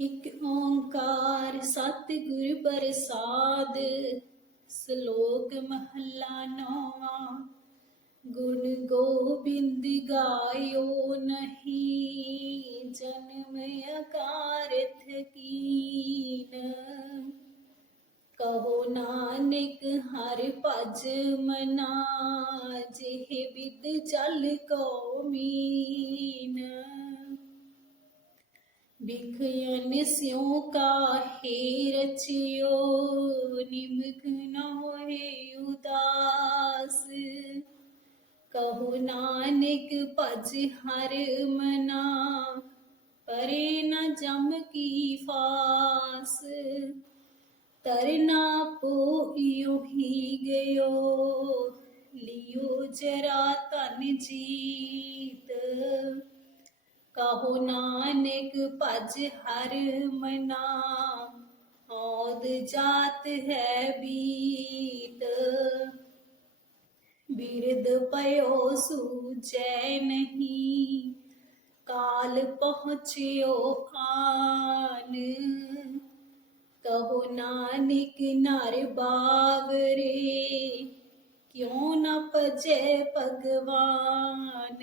ਇਕ ਓੰਕਾਰ ਸਤਿਗੁਰ ਪ੍ਰਸਾਦ, ਸ਼ਲੋਕ ਮਹੱਲਾ ਨੌਵਾਂ, ਗੁਣ ਗੋਬਿੰਦ ਗਾਇਓ ਨਹੀਂ, ਜਨਮ ਅਕਾਰਥ ਕੀਨ। ਕਹੋ ਨਾਨਕ, ਹਰ ਭਜ ਮਨਾ, ਜਿਹ ਬਿਦ ਚਲ ਕੋ ਮੀਨ। ਬਿਖਯਨ ਸਿਉ ਕਾਹੇ ਰਚਿਓ, ਨਿਮਕ ਨ ਹੋਏ ਉਦਾਸ। ਕਹੋ ਨਾਨਕ ਭਜ ਹਰ ਮਨਾ, ਪਰੇ ਨ ਜਮ ਕੀ ਫਾਸ। ਤਰਨਾ ਪੋਇਓ ਹੀ ਗਇਓ, ਲਿਓ ਜਰਾ ਤਨ ਜੀਤ। ਕਹੋ ਨਾਨਕ ਭਜ ਹਰ ਮਨਾ ਔਦ ਜਾਤ ਹੈ ਬੀਤ। ਬਿਰਦ ਪਇਓ ਸੂਜੈ ਨਹੀਂ, ਕਾਲ ਪਹੁੰਚਿਓ ਆਨ। ਕਹੋ ਨਾਨਕ ਨਰ ਬਾਵਰੇ, ਕਿਉ ਨ ਭਜੈ ਭਗਵਾਨ।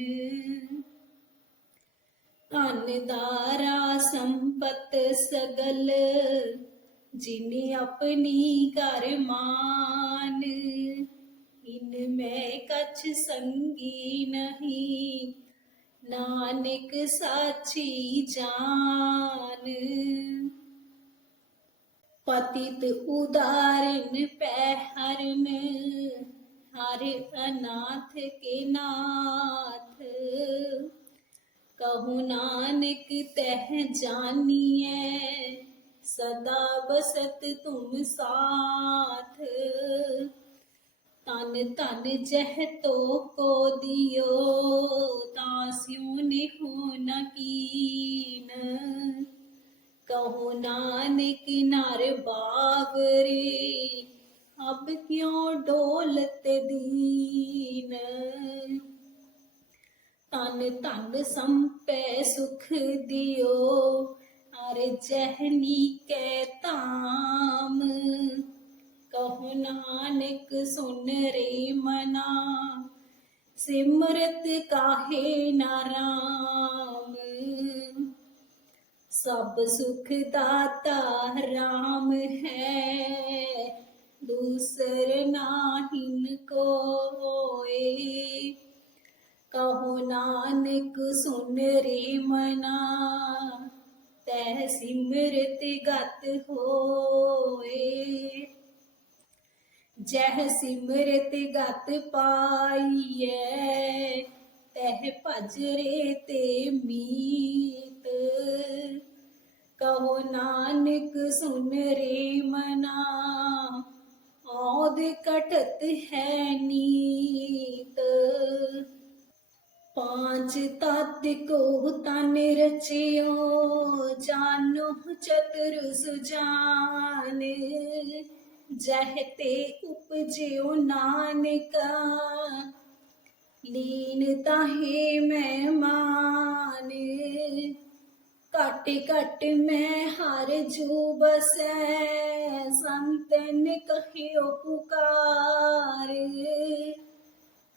ਧਨ ਦਾਰਾ ਸੰਪਤ ਸਗਲ, ਜਿਨੇ ਆਪਣੀ ਘਰ ਮਾਨ। ਇਨ ਮੈਂ ਕਛ ਸੰਗੀ ਨਹੀਂ, ਨਾਨਕ ਸਾਚੀ ਜਾਨ। ਪਤਿਤ ਉਦਾਰਨ ਪੈ ਹਰਨ ਹਰ ਅਨਾਥ ਕੇ ਨਾਥ। ਕਹੂ ਨਾਨਕ ਤਹਿ ਜਾਨੀਐ ਸਦਾ ਬਸਤ ਤੁਮ ਸਾਥ ਤਨ ਤਨ ਜਹ ਤੋ ਕੋ ਦਿਓ ਤਾਂ ਸਿਉ ਨਿਹੁ ਨ ਕੀਨ ਕਹੋ ਨਾਨਕ ਨਰ ਬਾਵਰੇ ਅਬ ਕਿਉ ਡੋਲਤ ਦੀਨ ਤਨ ਤਨ ਸੰਪੈ ਸੁਖ ਦਿਓ ਅਰ ਜਹਨੀ ਕੈ ਤਾਮ ਕਹੋ ਨਾਨਕ ਸੁਨ ਰੇ ਮਨਾ, ਸਿਮਰਤ ਕਾਹੇ ਨਾਰਾਮ ਸਭ ਸੁਖ ਦਾਤਾ ਰਾਮ ਹੈ, ਦੂਸਰ ਨਾਹਿਨ ਕੋਏ। ਕਹੋ ਨਾਨਕ ਸੁਨ ਰੇ ਮਨਾ, ਤੈ ਸਿਮਰਤ ਗਤ ਹੋਏ। ਜਹ ਸਿਮਰਤ ਗਤ ਪਾਈਐ, ਤਹ ਭਜ ਰੇ ਤੇ ਮੀਤ। ਕਹੋ ਨਾਨਕ ਸੁਨ ਰੇ ਮਨਾ, ਔਦ ਕਟਤ ਹੈ ਨੀਤ। ਪਾਂਚ ਤਤ ਕੋ ਤਨ ਰਚਿਓ ਜਾਨੋ ਚਤੁਰ ਸੁਜਾਨ ਜਹ ਤੇ ਉਪਜਿਓ ਨਾਨਕਾ ਲੀਨ ਤਾਹੇ ਮਹਿਮਾਨ ਘਟ ਘਟ ਮੈਂ ਹਰ ਜੂ ਬਸੈ ਸੰਤਨ ਕਹਿਓ ਪੁਕਾਰ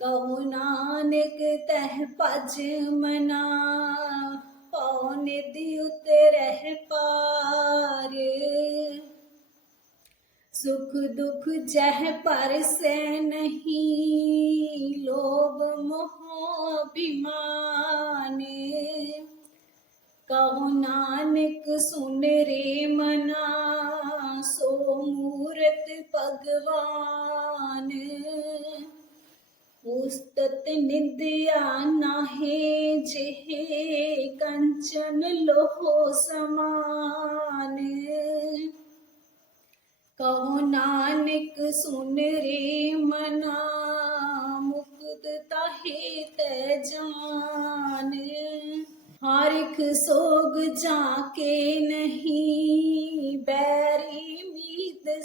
ਕਹੋ ਨਾਨਕ ਤਹ ਭਜ ਮਨਾ ਪਉ ਨਿਧਿ ਉਤਰਹਿ ਪਾਰ। ਸੁਖ ਦੁਖ ਜਹ ਪਰਸੈ ਨਹੀਂ, ਲੋਭ ਮੋਹ ਅਭਿਮਾਨ। ਕਹੋ ਨਾਨਕ ਸੁਨ ਰੇ ਮਨਾ, ਸੋ ਮੂਰਤ ਭਗਵਾਨ। ਉਸਤਤ ਨਿੰਦਿਆ ਨਾਹੇ ਜਿਹੇ ਕੰਚਨ ਲੋਹ ਸਮਾਨ। ਕਹੋ ਨਾਨਕ ਸੁਨ ਰੇ ਮਨਾ, ਮੁਕਤ ਤਾਹੇ ਤੈ ਜਾਨ। ਹਰ ਇੱਕ ਸੋਗ ਜਾ ਕੇ ਨਹੀਂ, ਬੈਰੀ ਮੀਤ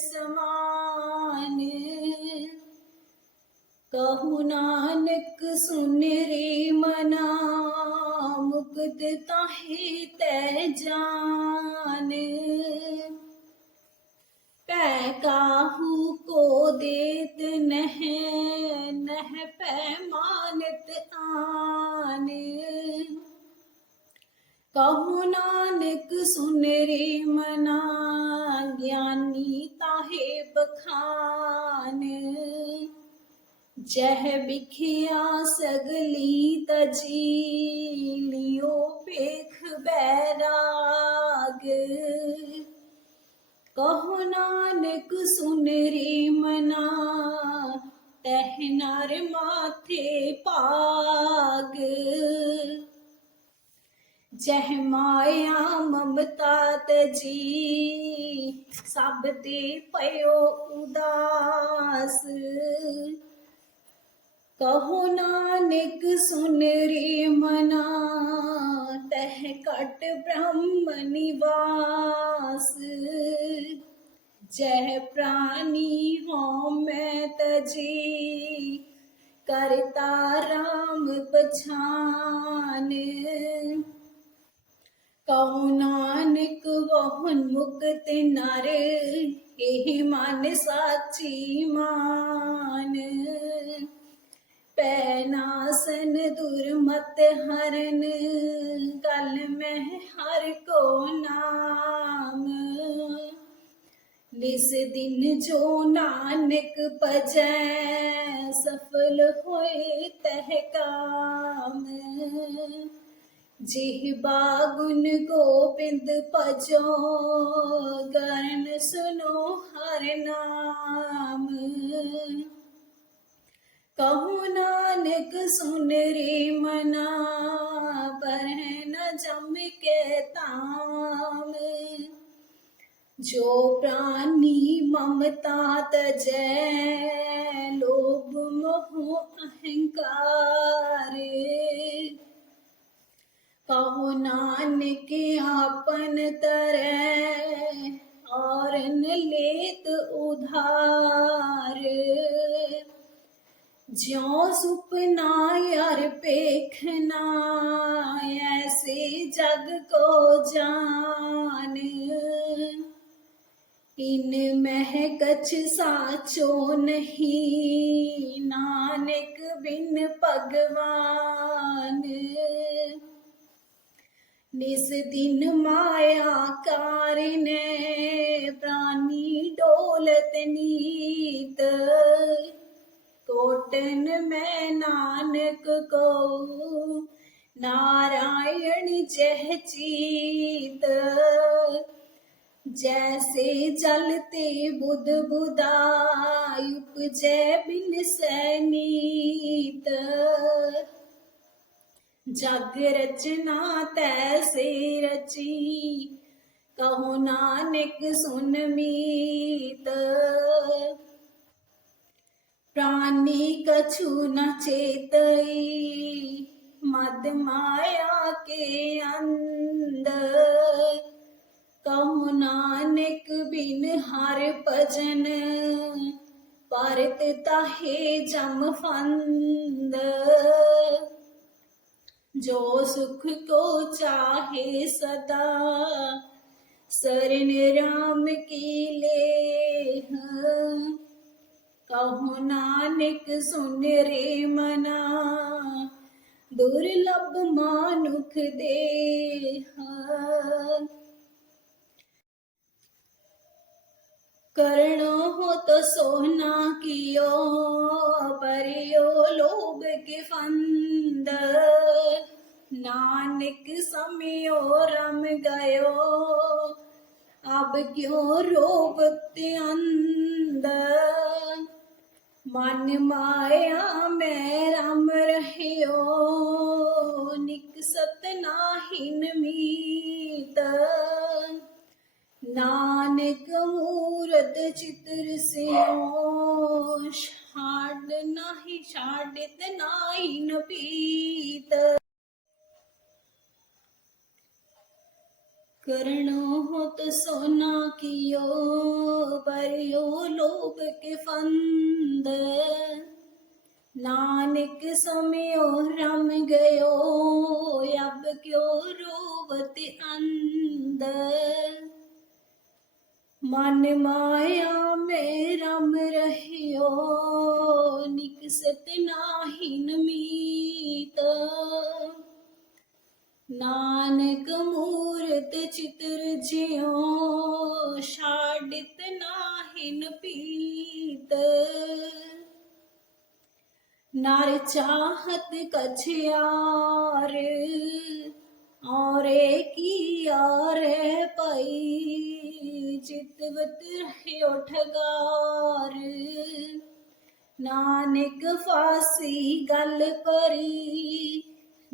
ਕਹੁ ਨਾਨਕ, ਸੁਨ ਰੇ ਮਨਾ, ਮੁਕਤ ਤਾਹੀ ਤੈ ਜਾਨ। ਪੈ ਕਾਹੂ ਕੋ ਦੇਤ ਨਹਿ ਨਹਿ ਪੈ ਮਾਨਤ ਆਨ। ਕਹੁ ਨਾਨਕ, ਸੁਨ ਰੇ ਮਨਾ, ਗਿਆਨੀ ਤਾਹੇ ਬਖਾਨ। ਜਹ ਵਿਖਿਆ ਸਗਲੀ ਤਜੀ, ਲਿਓ ਪੇਖ ਬੈਰਾਗ ਕਹੋ ਨਾਨਕ ਸੁਨ ਰੇ ਮਨਾ, ਤਹ ਨਰ ਮਾਥੇ ਭਾਗ। ਜਹ ਮਾਇਆ ਮਮਤਾ ਤਜੀ, ਸਭ ਤੇ ਪਇਓ ਉਦਾਸ। ਕਹੋ ਨਾਨਕ, ਸੁਨ ਰੇ ਮਨਾ, ਤਹ ਕਟ ਬ੍ਰਹਮ ਨਿਵਾਸ। ਜਹ ਪ੍ਰਾਨੀ ਹੋ ਮੈਂ ਤਜੀ ਕਰਤਾ ਰਾਮ ਪਛਾਨ। ਕਉ ਨਾਨਕ, ਵਹਨ ਮੁਕਤ ਨਰ, ਇਹ ਮਨ ਸਾਚੀ ਮਾਨ। ਪੈ ਨਾਸਨ ਦੁਰਮਤ ਹਰਨ, ਕਲ ਮੈਂ ਹਰ ਕੋ ਨਾਮ। ਨਿਸ ਦਿਨ ਜੋ ਨਾਨਕ ਭਜੈ, ਸਫਲ ਹੋਏ ਤਹਿ ਕਾਮ। ਜਿਹਬਾ ਗੁਣ ਗੋਬਿੰਦ ਭਜੋ ਗਰਨ ਸੁਨੋ ਹਰ ਨਾਮ। ਕਹੋ ਨਾਨਕ ਸੁਨ ਰੇ ਮਨਾ ਪਰ ਨ ਜਮ ਕੇ ਤਾਮ ਜੋ ਪ੍ਰਾਨੀ ਮਮਤਾ ਤਜੈ ਲੋਭ ਮੋਹ ਅਹੰਕਾਰ ਕਹੋ ਨਾਨਕ ਆਪਨ ਤਰੈ ਔਰਨ ਲੇਤ ਉਧਾਰ ਜਿਉ ਸੁਪਨਾ ਯਾਰ ਪੇਖਨਾ ਐਸੇ ਜਗ ਕੋ ਜਾਨ। ਇਨ ਮਹਿ ਕਛ ਸਾਚੋ ਨਹੀਂ, ਨਾਨਕ ਬਿਨ ਭਗਵਾਨ। ਨਿਸ ਦਿਨ ਮਾਇਆ ਕਾਰਨੇ, ਪ੍ਰਾਨੀ ਡੋਲਤ ਨੀਤ ਕੋਟਨ ਮੈਂ ਨਾਨਕ ਕੋ ਨਾਰਾਇਣ ਜਹ ਚੀਤ ਜੈਸੇ ਜਲ ਤੇ ਬੁੱਧ ਬੁਦਾਇ ਉਪਜੈ ਬਿਨ ਸੈਨੀਤ। ਜਗ ਰਚਨਾ ਤੈਸੇ ਰਚੀ, ਕਹੋ ਨਾਨਕ ਸੁਨ প্রাণী কছু না চেতই मद माया के अंदर कहु नानक बिन हर भजन परत ताहे जम फंद जो सुख को चाहे सदा शरण राम की ले ਕਹੋ ਨਾਨਕ ਸੁਨ ਰੇ ਮਨਾ, ਦੁਰਲਭ ਮਾਨੁਖ ਦੇ ਕਰਣੋ ਹੋ ਤੋ ਸੋਨਾ ਕੀਓ, ਪਰਿਓ ਲੋਭ ਕੇ ਫੰਦ ਨਾਨਕ ਸਮਿਓ ਰਮ ਗਇਓ, ਅਬ ਕਿਉ ਰੋਵ ਤੇ ਅੰਦਰ? ਮਨ ਮਾਇਆ ਮੈਂ ਰਮ ਰਹਿਓ, ਨਿਕ ਸਤ ਨਾਹਿਨ ਮੀਤ ਨਾਨਕ ਮੂਰਤ ਚਿਤਰ ਸਿਓ ਛਾੜ ਨਾਹੀ ਛਾੜਿਤ ਨਾਹੀ ਨਪੀਤ ਕਰਣੋ ਹੋਤ ਸੋਨਾ ਕੀਓ ਪਰਿਓ ਲੋਭ ਕੇ ਫੰਦ। ਨਾਨਕ ਸਮਿਓ, ਰਮ ਗਇਓ ਅਬ ਕਿਉ ਰੋਵਤ ਅੰਦਰ ਮਨ ਮਾਇਆ ਮੇ ਰਮ ਰਹਿਓ, ਨਿਕਸਤ ਨਾਹੀ ਨਮੀਤ। ਨਾਨਕ ਮੂਰਤ ਚਿਤਰ ਜਿਉ, ਛਾੜਿਤ ਨਾਹਿਨ ਪੀਤ। ਨਰ ਚਾਹਤ ਕਛਿਆਰ ਔਰੇ ਕੀ ਔਰੇ ਪਈ ਚਿਤਵਤ ਰਹਿਓ ਠਗਾਰ ਨਾਨਕ ਫਾਸੀ ਗੱਲ ਪਰੀ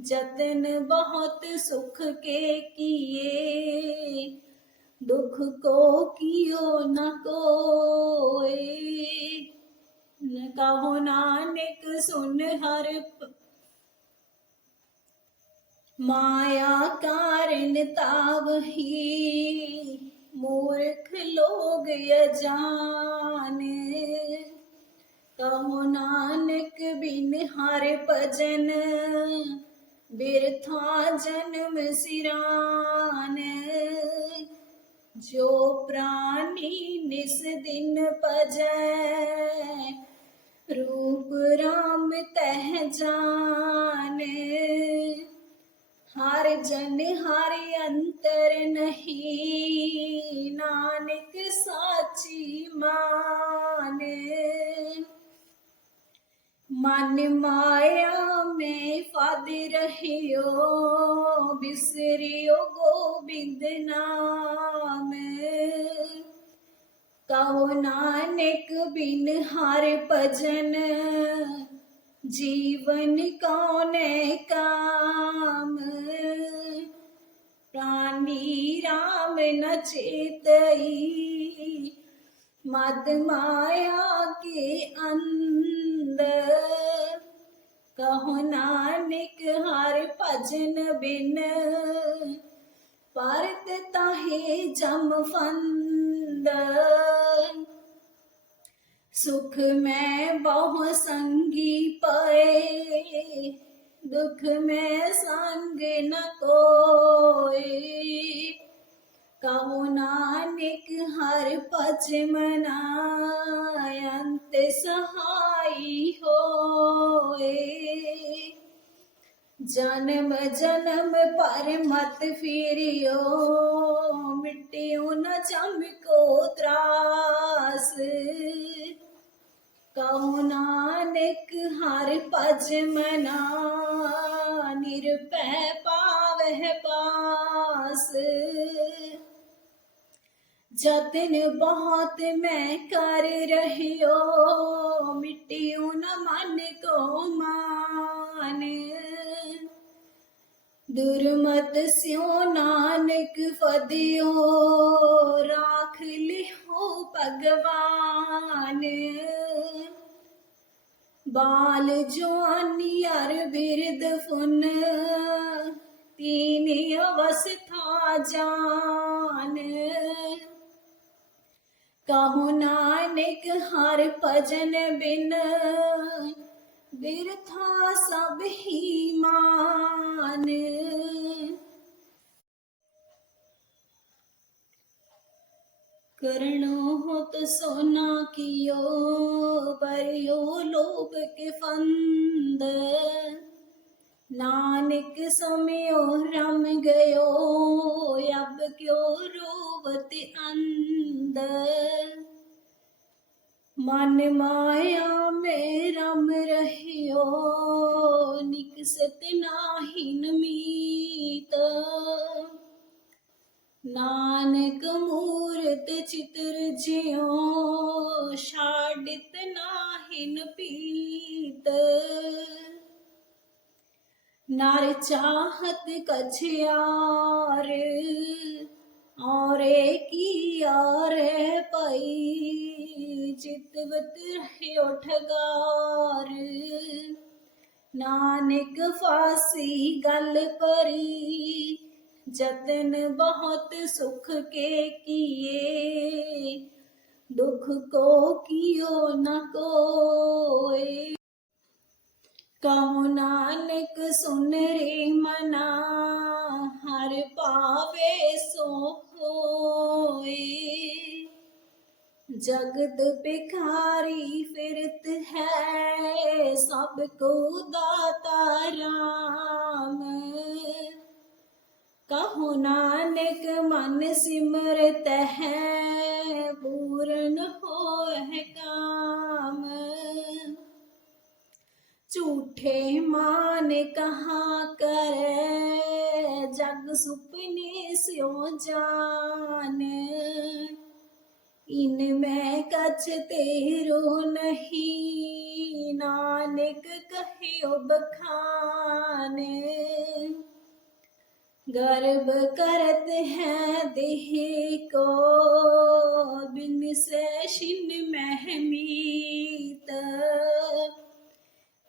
ਜਤਨ ਬਹੁਤ ਸੁਖ ਕੇ ਕੀਏ ਦੁਖ ਕੋ ਕੀਓ ਨ ਕੋਏ ਨ ਕਹੋ ਨਾਨਕ ਸੁਨ ਹਰ ਪ- ਮਾਇਆ ਕਾਰਨ ਤਾਵਹੀ ਮੂਰਖ ਲੋਗ ਅਜਾਨ ਕਹੋ ਨਾਨਕ ਬਿਨ ਹਰ ਭਜਨ ਬਿਰਥਾ ਜਨਮ ਸਿਰਾਨ, ਜੋ ਪ੍ਰਾਨੀ ਨਿਸ ਦਿਨ ਭਜੈ। ਰੂਪ ਰਾਮ ਤਹਿ ਜਾਣੇ ਹਰ ਜਨ ਹਰ ਅੰਤਰ ਨਹੀਂ, ਨਾਨਕ ਸਾਚੀ ਮਾਨੇ। ਮਨ ਮਾਇਆ ਮੈਂ ਫਾਦ ਰਹਿਓ, ਬਿਸਰਿਓ ਗੋਬਿੰਦ ਨਾਮ। ਕਹੋ ਨਾਨਕ ਬਿਨ ਹਰ ਭਜਨ, ਜੀਵਨ ਕੌਨੇ ਕਾਮ? ਪ੍ਰਾਨੀ ਰਾਮ ਨ ਚੇਤਈ, ਮਦ ਮਾਇਆ ਕੇ ਅੰਦਰ। ਕਹੋ ਨਾਨਕ, ਹਰ ਭਜਨ ਬਿਨ। ਪਰਤ ਤਾਹੇ ਜਮ ਫੰਦ ਸੁਖ ਮੈਂ ਬਹੁ ਸੰਗੀ ਪਏ। ਦੁਖ ਮੈਂ ਸੰਗ ਨ ਕੋਈ ਕਹੋ ਨਾਨਕ, ਹਰ ਭਜ ਮਨਾ ਅੰਤ ਸਹਾਈ। ਹੋਏ। ਜਨਮ ਜਨਮ ਪਰ ਮਤ ਫਿਰਿਓ ਮਿਟਿਓ ਨ ਜਮ ਕੋ ਤਰਾਸ। ਕਹੋ ਨਾਨਕ ਹਰ ਭਜ ਮਨਾ, ਨਿਰਭੈ ਪਾਵਹਿ ਪਾਸ। ਜਤਨ ਬਹੁਤ ਮੈਂ ਕਰ ਰਹਿਓ, ਮਿਟਿਓ ਨ ਮਨ ਕੋ ਮਾਨ। ਦੁਰਮਤ ਸਿਓ ਨਾਨਕ ਫਦਿਓ, ਰਾਖ ਲਿਓ ਭਗਵਾਨ। ਬਾਲ ਜਵਾਨੀ ਅਰ ਬਿਰਦ ਫੁਨ, ਤੀਨ ਅਵਸਥਾ ਜਾਨ। ਕਹੋ ਨਾਨਕ ਹਰ ਭਜਨ ਬਿਨ। ਬਿਰਥਾ ਸਭ ਹੀ ਮਾਨ। ਕਰਣੋ ਹੋਤ ਸੋਨਾ ਕੀਓ, ਬਰਿਓ ਲੋਭ ਕੇ ਫੰਦ। ਨਾਨਕ ਸਮਿਓ, ਰਮ ਗਇਓ ਅਬ ਕਿਉ ਰੋਵਤ ਅੰਦ ਮਨ ਮਾਇਆ ਮੇ ਰਮ ਰਹਿਓ ਨਿਕਸਤ ਨਾਹੀ ਨਮੀਤ ਨਾਨਕ ਮੂਰਤ ਚਿਤਰ ਜਿਉ ਨਰ ਚਾਹਤ ਕਛਿਆਰ, ਔਰੇ ਕੀ ਔਰੇ ਪਈ ਚਿਤਵਤ ਰਹਿਓ ਠਗਾਰ ਨਾਨਕ ਫਾਸੀ ਗੱਲ ਪਰੀ, ਜਤਨ ਬਹੁਤ ਸੁਖ ਕੇ ਕੀਏ। ਦੁਖ ਕੋ ਕੀਓ ਨ ਕੋਏ। ਕਹੋ ਨਾਨਕ ਸੁਨ ਰੇ ਮਨਾ, ਹਰ ਪਾਵੇ ਸੋ ਹੋਏ ਜਗਤ ਬਿਖਾਰੀ ਫਿਰਤ ਹੈ, ਸਭ ਕੋ ਦਾਤਾ ਰਾਮ। ਕਹੋ ਨਾਨਕ ਮਨ ਸਿਮਰਤ ਹੈ, ਪੂਰਨ ਹੋ झूठे मान कहाँ करे जग सुपने स्यो जान इनमें कछ तेरो नहीं नानक कहियो बखान गर्भ करत है देह को बिन से शिन महमीत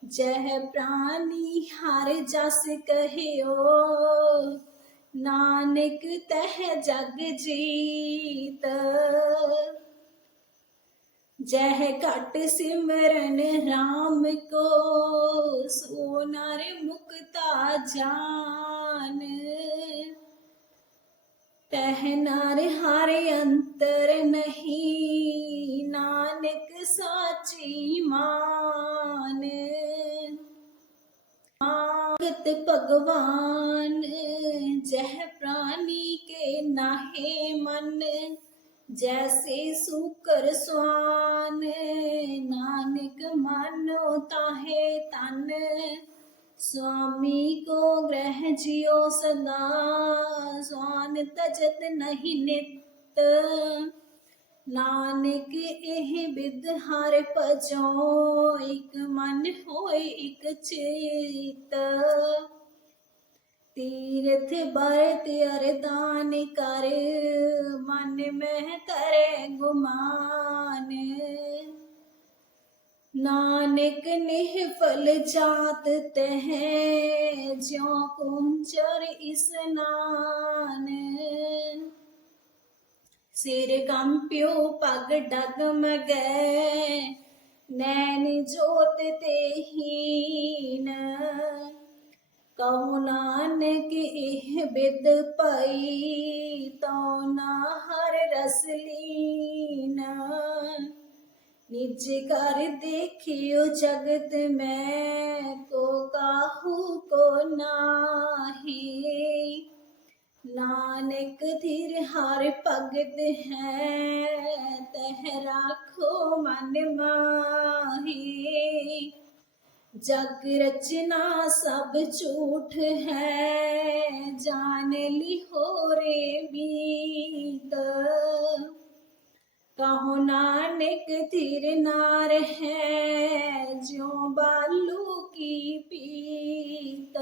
ਜਹ ਪ੍ਰਾਨੀ ਹਰ ਜਸ ਕਹਿਓ, ਨਾਨਕ ਤਹ ਜਗ ਜੀਤ। ਜਹ ਘਟ ਸਿਮਰਨ RAM ਕੋ ਸੋ ਨਰ ਮੁਕਤਾ ਜਾਨ। ਤਹ ਨਰ ਹਰ ਅੰਤਰ ਨਹੀਂ, ਨਾਨਕ ਸਾਚੀ ਮਾਂ भगवान जह प्राणी के नाहे मन जैसे सुकर स्वान नानक मानो ताहे तन स्वामी को ग्रह जियो सदा स्वान तजत नहीं नित नानक एह बिद हर भजो होए एक चेत। तीरथ बरत अरदान कर, मन में करे गुमान। नानक निहफल जात तह, ज्यो कुंचर स्नान सिर कंप्यो पग डगमगै नैन जोतते हीन। कहु नानक एह बिद पई तो ना हर रसलीना निज कर देखियो जगत में, को काहू को नाही। ਨਾਨਕ ਧੀਰ ਹਰ ਭਗਤ ਹੈ, ਤਹ ਰਾਖੋ ਮਨ ਮਾਹੀ। ਜਗ ਰਚਨਾ ਸਭ ਝੂਠ ਹੈ ਜਾਣ ਲਈ ਹੋਰੇ ਬੀਤ ਕਹੋ ਨਾਨਕ ਧੀਰ ਨਾਰ ਹੈ, ਜਿਉ ਬਾਲੂ ਕੀ ਪੀਤ।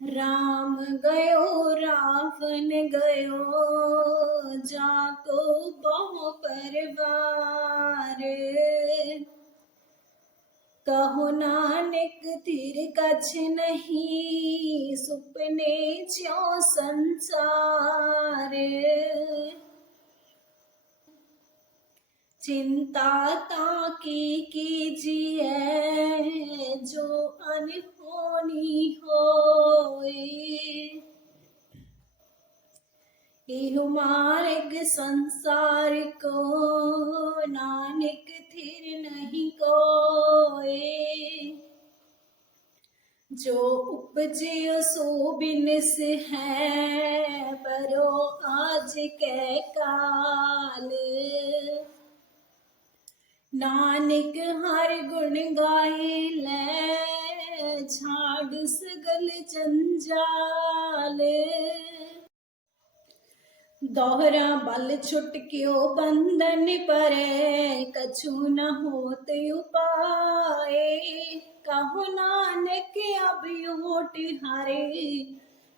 ਰਾਮ राम गयो रावण गयो जाको बहु परिवार कहो नानक तीर कछ नहीं सुपने ज्यो संसार चिंता ताकी कीजिए, जो अनहोनी होए। इहु मार्ग संसार को नानक थिर नहीं कोए। जो उपजे सो बिनस है, परो आज के काल। ਨਾਨਕ ਹਰ ਗੁਣ ਗਾਏ ਲੈ, ਛਾੜ ਸਗਲ ਜੰਜਾਲ ਦੋਹਰਾ ਬਲ ਛੁਟਕਿਓ ਬੰਧਨ ਪਰੇ, ਕਛੂ ਨ ਹੋਤ ਉਪਾਏ। ਕਹੋ ਨਾਨਕ ਅਭਿਓਟ ਹਰੇ,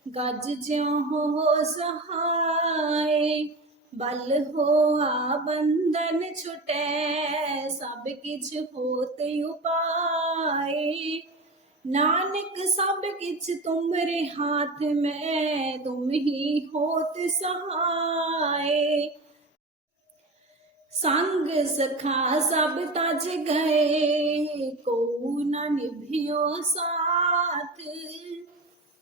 ਗੱਜ ਜਿਉ ਹੋ ਸਹਾਏ। बल हो आ बंधन छुटे, सब किछ होत उपाय नानक, सब किछ तुम्हारे हाथ में, तुम ही होत सहाय। संग सखा, सब तज गए को न निभियो साथ।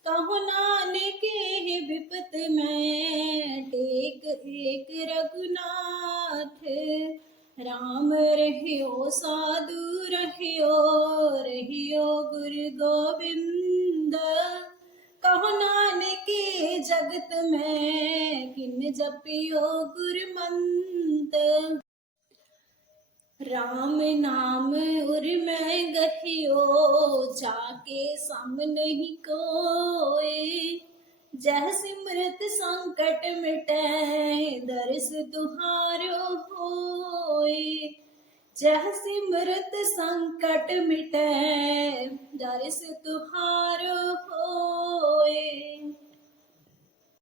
कहो नानक है विपत मैं टेक एक रघुनाथ राम रहियो साधु रहियो रहियो गुरु गोविंद कहो नानक जगत में किन जपियो गुरु मंद ਰਾਮ ਨਾਮ ਉਰ ਮੈਂ ਗਹਿਓ ਜਾਕੇ ਸਮ ਨਹੀਂ ਕੋਏ। ਜਹ ਸਿਮਰਤ ਸੰਕਟ ਮਿਟੈ, ਦਰਸ ਤੁਹਾਰੋ ਹੋਏ। ਜਹ ਸਿਮਰਤ ਸੰਕਟ ਮਿਟੈ, ਦਰਸ ਤੁਹਾਰੋ ਹੋਏ।